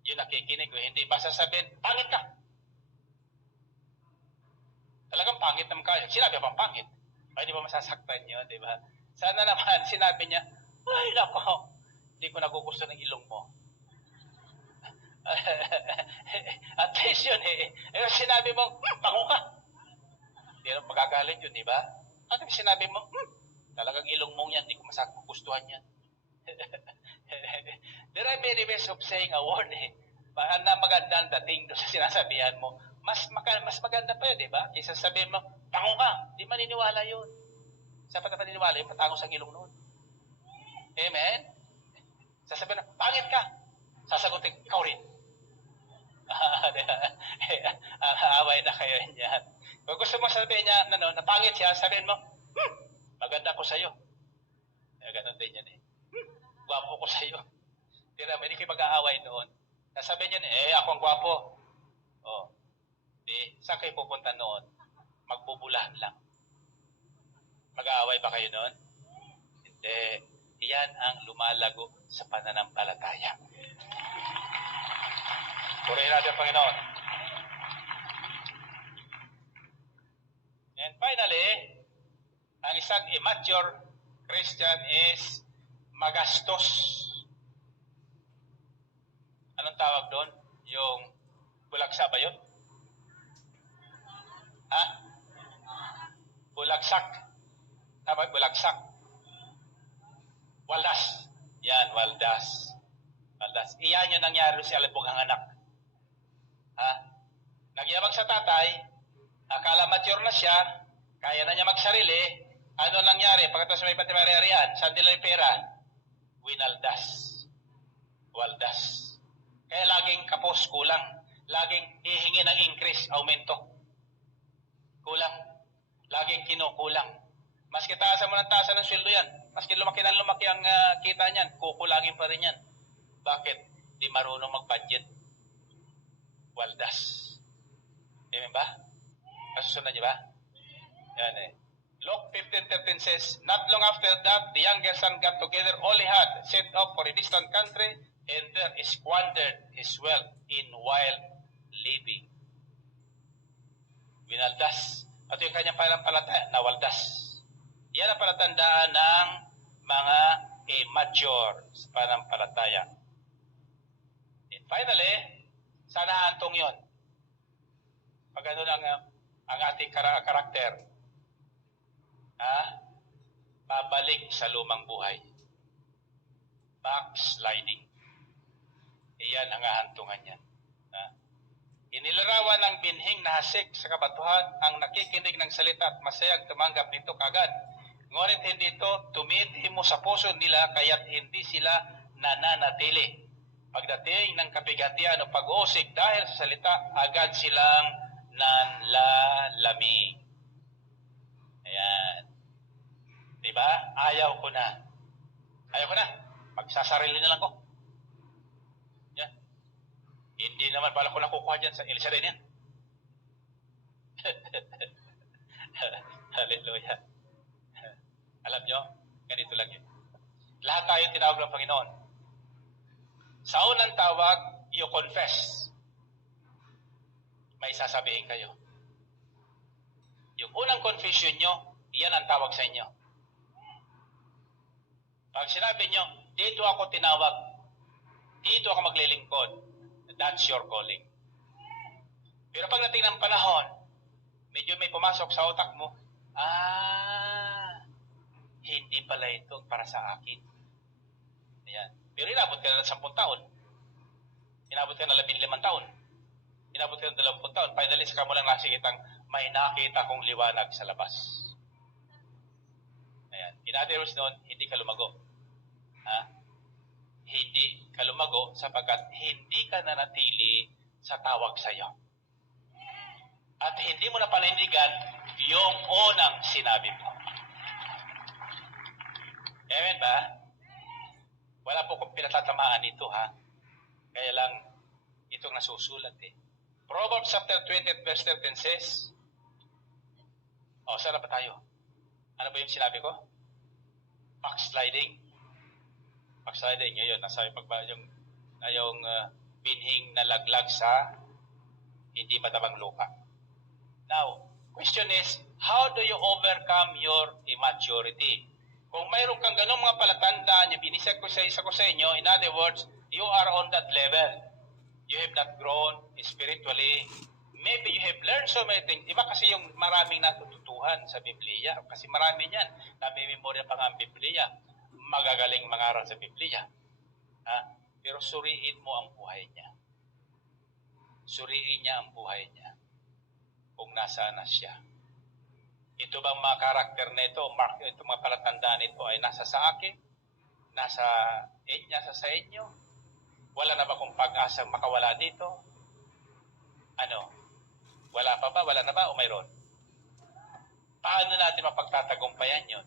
Yun nakikinig ko. Hindi basta sabihin, pangit ka. Talagang pangit naman ka. Sinabi pang pangit. Ay, di ba masasaktan yun, di ba? Sana naman, sinabi niya, ay, nako, hindi ko nagugusto ng ilong mo. At least yun eh. Pero sinabi mo, bango ka. Hindi naman magagalit yun, di ba? At sinabi mo, talagang ilong mong yan, hindi ko magugustuhan yan. There are many ways of saying a word eh. Na maganda ang dating doon sa sinasabihan mo. Mas maganda pa yun, di ba? Kaysa sabihin mo, bango ka. Di maniniwala yun. Sapat na maniniwala yung patangos ang ilong noon. Amen? Sasabihin na, pangit ka. Sasagutin, ikaw rin. Away na kayo niyan. Kung gusto mo sabihin niya na pangit siya, sabihin mo, maganda ko sa'yo. Ganun din yan eh. Gwapo ko sa'yo. Tira, hindi kayo mag-aaway noon. Sasabihin niya, ako ang gwapo. Saan kayo pupunta noon? Magbubulahan lang. Mag-aaway ba kayo noon? Hindi. Iyan ang lumalago sa pananampalataya. Purihin natin ang Panginoon. And finally, ang isang immature Christian is magastos. Anong tawag doon? Yung bulagsa ba yun? Bulagsak. Tama, bulagsak. Waldas. Yan, waldas. Waldas. Iyan yung nangyari si Alipog ang anak. Ha? Nagyabang sa tatay, akala mature na siya, kaya na niya magsarili, ano nangyari? Pagkatapos may pati ari-arian, saan nila yung pera? Winaldas. Waldas. Kaya laging kapos, kulang. Laging hihingi ng increase, aumento. Kulang. Laging kinukulang. Maski taasan mo ng taasan ng sweldo yan. Maski lumaki ng lumaki ang kita niyan, kukulangin pa rin yan. Bakit? Di marunong mag-budget. Waldas. Amen ba? Kasusunod niyo ba? Yan eh. Luke 15:13 says, not long after that, the younger son got together all he had, set off for a distant country, and there squandered his wealth in wild living. Winaldas. At yung kanyang panampalataya, nawaldas. Yan ang palatandaan ng mga immature sa panampalataya. And finally, sana hantong yun. Pag ano lang ang ating karakter, babalik sa lumang buhay. Backsliding. Iyan ang hahantungan niyan. Inilarawan ng binhing na hasik sa kabatuhan ang nakikinig ng salita at masayang tumanggap nito kagad. Ngunit hindi ito tumitimo sa puso nila kaya't hindi sila nananatili. Pagdating ng kabigatian o pag-uusig dahil sa salita, agad silang nanlalamig. Ayan. Diba? Ayaw ko na. Ayaw ko na. Magsasarili na lang ko. Yan. Hindi naman pala ko nakukuha dyan sa Elisa rin yan. Hallelujah. Alam nyo, ganito lang yun. Lahat tayo tinawag ng Panginoon. Sa unang tawag, you confess. May sasabihin kayo. Yung unang confession nyo, yan ang tawag sa inyo. Pag sinabi nyo, dito ako tinawag, dito ako maglilingkod, that's your calling. Pero pagdating ng panahon, medyo may pumasok sa utak mo, hindi pala ito para sa akin. Ayan. Pero inabot ka na ng 10 taon. Inabot ka na 15 taon. Inabot ka na 20 taon. Finally, saka mo lang nakikitang may nakita kong liwanag sa labas. Ayan. In other words noon, hindi ka lumago. Hindi ka lumago sapagkat hindi ka nanatili sa tawag sa iyo. At hindi mo na panindigan yung unang sinabi mo. Amen ba? Wala po kong pinatatamaan ito, Kaya lang, itong nasusulat eh. Proverbs chapter 20 verse 13 says, saan na pa tayo? Ano ba yung sinabi ko? Backsliding. Backsliding, yun. Nasa yung binhing nalaglag sa hindi matabang lupa. Now, question is, how do you overcome your immaturity? Kung mayroon kang ganong mga palatandaan, yung binisag ko sa inyo, in other words, you are on that level. You have not grown spiritually. Maybe you have learned so many things. Iba kasi yung maraming natututuhan sa Biblia. Kasi marami niyan. Namimemorya pa nga ang Biblia. Magagaling mangaral sa Biblia. Pero suriin mo ang buhay niya. Suriin niya ang buhay niya. Kung nasaan na siya. Ito bang mga karakter na ito, ito mga palatandaan nito ay nasa sa akin? Nasa sa inyo? Wala na ba kung pag-asang makawala dito? Wala pa ba? Wala na ba? O mayroon? Paano natin mapagtatagumpayan yun?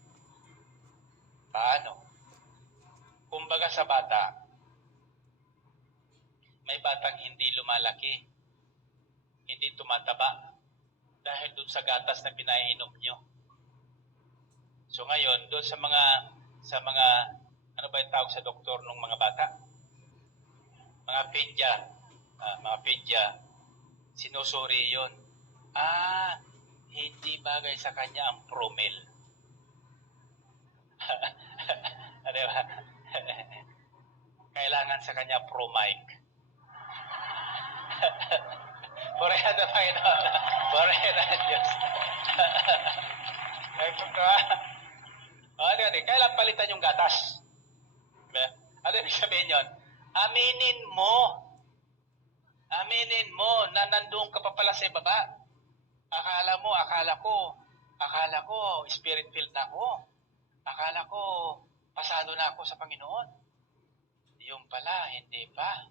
Paano? Kumbaga sa bata, may batang hindi lumalaki, hindi tumataba, dahil doon sa gatas na pinainom nyo. So ngayon, doon sa mga ano ba yung tawag sa doktor ng mga bata? Mga pedya, sinusuri yun. Hindi bagay sa kanya ang Promel. Diba? Kailangan sa kanya Promic. Purihan na Panginoon. Purihan na Diyos. Kailan palitan yung gatas? Diba? Ano ibig sabihin yun? Aminin mo. Aminin mo na nandoon ka pa pala sa ibaba. Akala ko, spirit-filled na ako. Akala ko, pasado na ako sa Panginoon. Yung pala, hindi pa.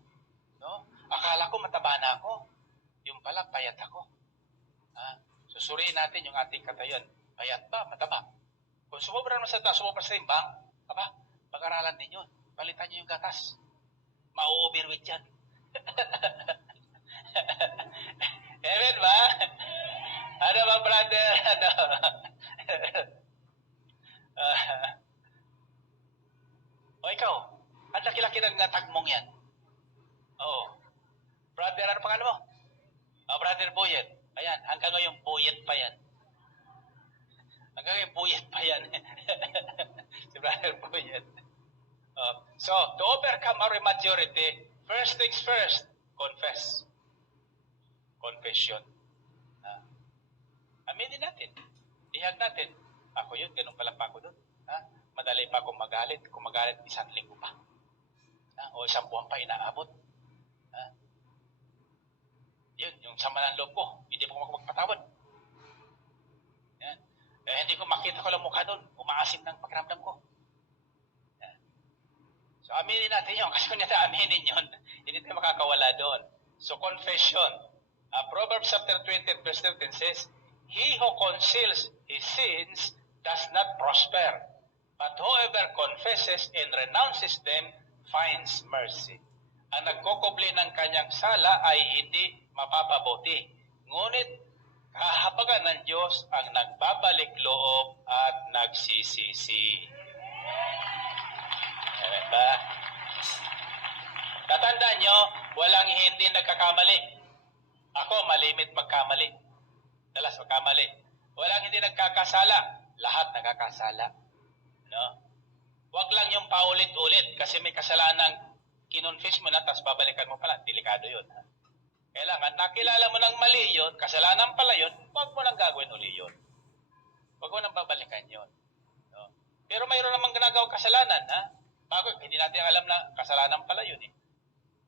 No? Akala ko, mataba na ako. Yung pala, payat ako. Susuriin natin yung ating katayon. Payat ba? Mataba? Kung sumobra naman sa taas, sumobra sa timbang, pag-aralan din yun. Palitan nyo yung gatas. Ma-overweight yan. Amen ba? Ano ba, brother? Ano? O ikaw, ang laki-laki ng tagmong yan. Oo. Brother, ano pangalan mo? Brother Boyet. Ayan, hanggang ngayon, Boyet pa yan. Hanggang ngayon, Boyet pa yan. Si Brother Boyet. So, to overcome our immaturity, first things first, confess. Confession. Aminin natin. Ihag natin. Ako yun, ganun pala pa ako doon. Madali pa akong magalit. Kung magalit, 1 linggo pa. O 1 buwan pa inaabot. Yun, yung sama ng loob ko. Hindi po ako magpatawad. Yan. Hindi ko makita ko lang mukha doon. Umaasim ng pakiramdam ko. Yan. So, aminin natin yun. Kasi kung natin aminin yun, hindi tayo makakawala doon. So, confession. Proverbs chapter 20 verse 13 says, He who conceals his sins does not prosper, but whoever confesses and renounces them finds mercy. Ang nagkukubli ng kanyang sala ay hindi mapapabuti. Ngunit kahabagan ng Diyos ang nagbabalik loob at nagsisisi. Amen ba? Tatandaan nyo, walang hindi nagkakamali. Ako, malimit magkamali. Dalas magkamali. Walang hindi nagkakasala. Lahat nagkakasala. No? Huwag lang yung paulit-ulit kasi may kasalanang kinonfess mo na tapos babalikan mo pala. Delikado yun. Kailangan, nakilala mo ng mali yun, kasalanan pala yun, huwag mo nang gagawin uli yun. Huwag mo nang babalikan yun. No? Pero mayroon namang ginagawang kasalanan. Bago, hindi natin alam na kasalanan pala yun.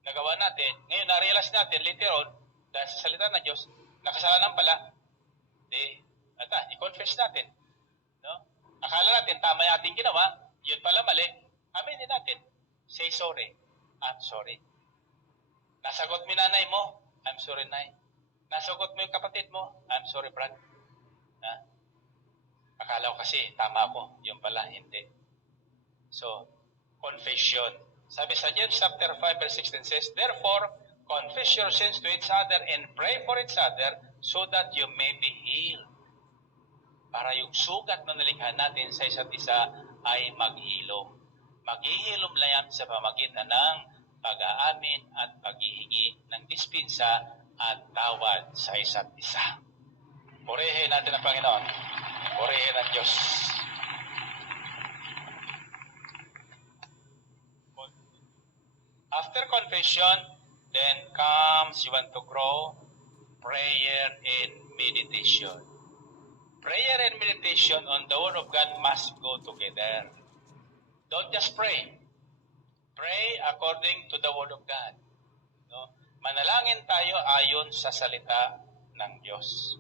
Nagawa natin. Ngayon, na-realize natin later on, dahil sa salita ng Diyos, na kasalanan pala, i-confess natin. No? Akala natin, tama yung ating ginawa, yun pala mali, aminin natin. Say sorry. I'm sorry. Nasagot mo nanay mo, I'm sorry, nay. Nasagot mo yung kapatid mo, I'm sorry, Brad. Akala ko kasi, tama ako. Yun pala, hindi. So, confession. Sabi sa James chapter 5 verse 16 says, Therefore, confess your sins to each other and pray for each other so that you may be healed. Para yung sugat na nalikha natin sa isa't isa ay maghilom. Maghihilom lang yan sa pamagitan ng pag-aamin at paghihingi ng dispensa at tawad sa isa't isa. Purihin natin ang Panginoon. Purihin ang Diyos. After confession, then comes, you want to grow, prayer and meditation. Prayer and meditation on the Word of God must go together. Don't just pray. Pray according to the Word of God. No? Manalangin tayo ayon sa salita ng Diyos.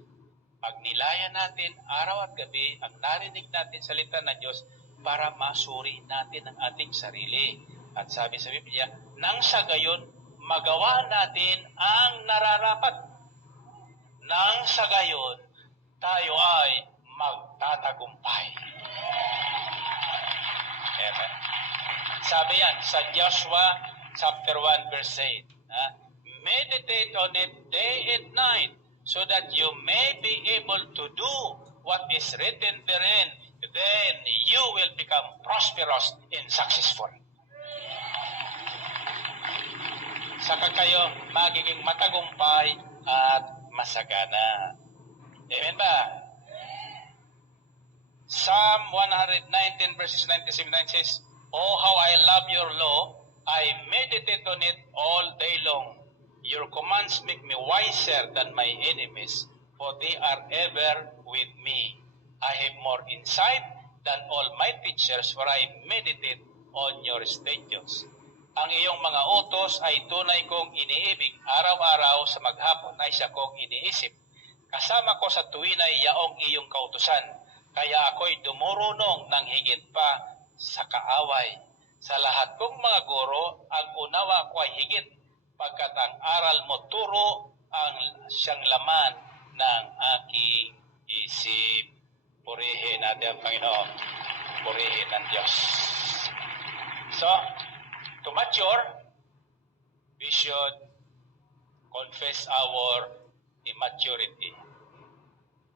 Pagnilayan natin araw at gabi ang narinig natin salita ng Diyos para masuri natin ang ating sarili. At sabi sa Biblia, nang sa gayon, magawa natin ang nararapat. Nang sa gayon, tayo ay magtatagumpay. Amen. Sabi yan sa Joshua chapter 1 verse 8. Meditate on it day and night so that you may be able to do what is written therein. Then you will become prosperous and successful. Saka kayo magiging matagumpay at masagana. Amen ba? Psalm 119 verses 97 says, Oh, how I love your law. I meditate on it all day long. Your commands make me wiser than my enemies, for they are ever with me. I have more insight than all my teachers, for I meditate on your statutes. Ang iyong mga utos ay tunay kong iniibig, araw-araw sa maghapon ay siya kong iniisip. Kasama ko sa tuwinay yaong iyong kautusan, kaya ako'y dumurunong ng higit pa sa kaaway. Sa lahat kong mga guro, ang unawa ko ay higit, pagkat ang aral mo turo ang siyang laman ng aking isip. Purihin natin ang Panginoon. Purihin ng Diyos. So, to mature, we should confess our immaturity.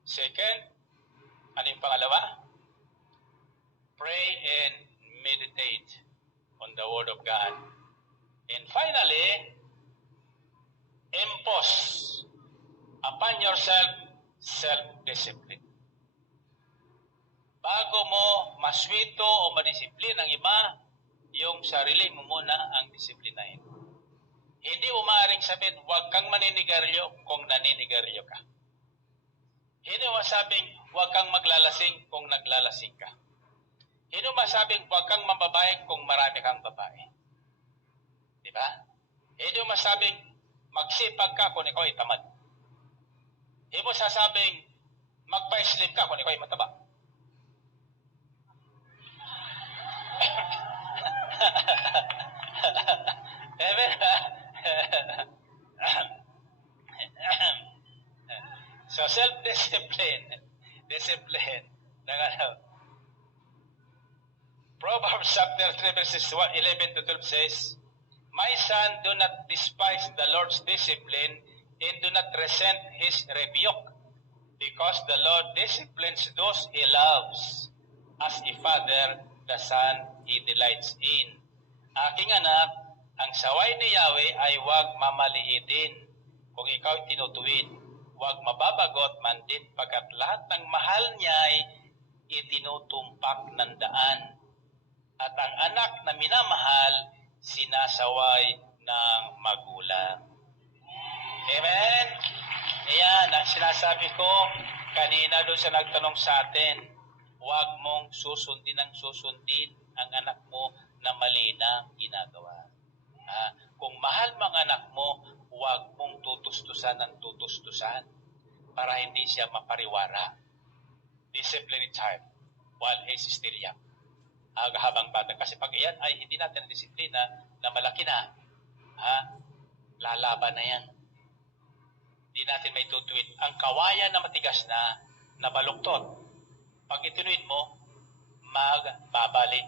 Second, ano yung pangalawa? Pray and meditate on the Word of God. And finally, impose upon yourself self-discipline. Bago mo maswito o madisiplin ang iba, yung sarili mo muna ang disiplinahin. Hindi mo maaaring sabihin, huwag kang maninigarilyo kung naninigarilyo ka. Hindi mo masabing, huwag kang maglalasing kung naglalasing ka. Hindi mo masabing, huwag kang mababae kung marami kang babae. Diba? Hindi mo masabing, magsipag ka kung ikaw ay tamad. Hindi mo sasabing, magpa-slim ka kung ikaw ay mataba. Amen. So self-discipline, discipline. Proverbs chapter 3 verses 11 to 12 says, My son, do not despise the Lord's discipline and do not resent his rebuke, because the Lord disciplines those he loves, as a father the son he delights in. Aking anak, ang saway ni Yahweh ay huwag mamaliitin. Kung ikaw tinutuwid, huwag mababagot man din, pagkat lahat ng mahal niya ay itinutumpak ng daan. At ang anak na minamahal, sinasaway ng magulang. Amen? Ayan, ang sinasabi ko kanina doon sa nagtanong sa atin, huwag mong susundin ang anak mo na mali na ginagawa. Kung mahal mo ang anak mo, huwag mong tutustusan ng tutustusan para hindi siya mapariwara. Discipline child while he is still young. Habang bata. Kasi pag iyan ay hindi natin disiplina na malaki na, lalaban na yan. Hindi natin may tutuwid. Ang kawayan na matigas na baluktot, pag itinuwid mo, magbabalik.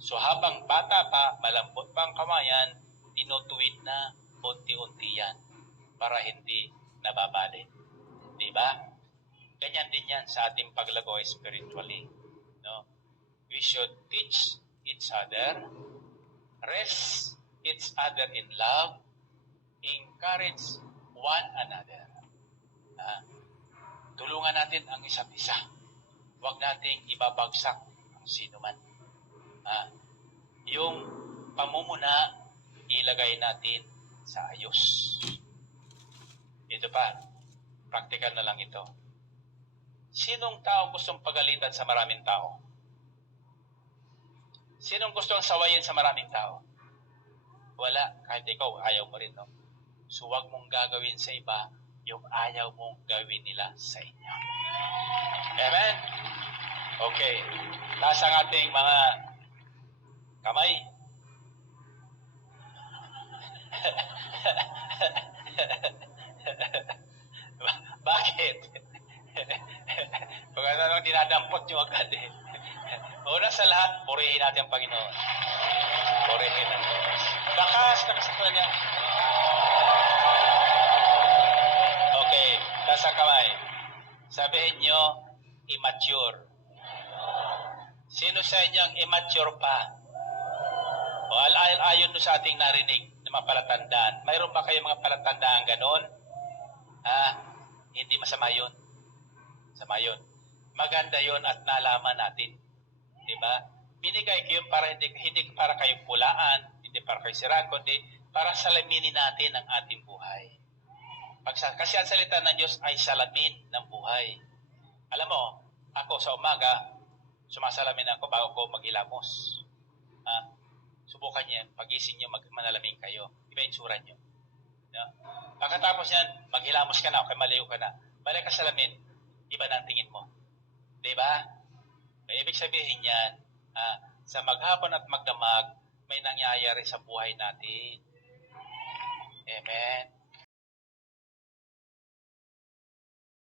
So habang bata pa, malambot pa ang kawayan, tinutuwid na unti-unti yan para hindi nababalik. Diba? Ganyan din yan sa ating paglago spiritually. No? We should teach each other, raise each other in love, encourage one another. Tulungan natin ang isa't isa. Huwag nating ibabagsak ang sino man. Yung pamumuna, ilagay natin sa ayos. Ito pa, practical na lang ito. Sinong tao gustong pagalitan sa maraming tao? Sinong gustong sawayin sa maraming tao? Wala, kahit ikaw, ayaw mo rin, no? So, huwag mong gagawin sa iba yung ayaw mong gawin nila sa inyo. Amen? Okay. Taas ang ating mga kamay. Bakit? Pag ano dinadampot nyo agad eh. Una sa lahat, purihin natin ang Panginoon. Purihin natin. Lakas sa niya. Okay, nasa kamay. Sabihin nyo, immature. Sino sa inyo ang immature pa? O ayon sa ating narinig na mga palatandaan. Mayroon ba kayo mga palatandaan ganon? Hindi masama yun. Masama yun. Maganda yun at nalaman natin. Diba? Binigay ko yun para hindi para kayo pulaan, hindi para kayo siraan, kundi para salaminin natin ang ating buhay. Kasi ang salita ng Diyos ay salamin ng buhay. Alam mo, ako sa umaga, sumasalamin ako bago ko maghilamos. Subukan niyo, pagising niyo, manalamin kayo. Iba yung tsura niyo. No? Pagkatapos yan, maghilamos ka na, okay, maliw ka na. Balik ka sa salamin, iba na ang tingin mo. Diba? May ibig sabihin yan, sa maghapon at magdamag, may nangyayari sa buhay natin. Amen.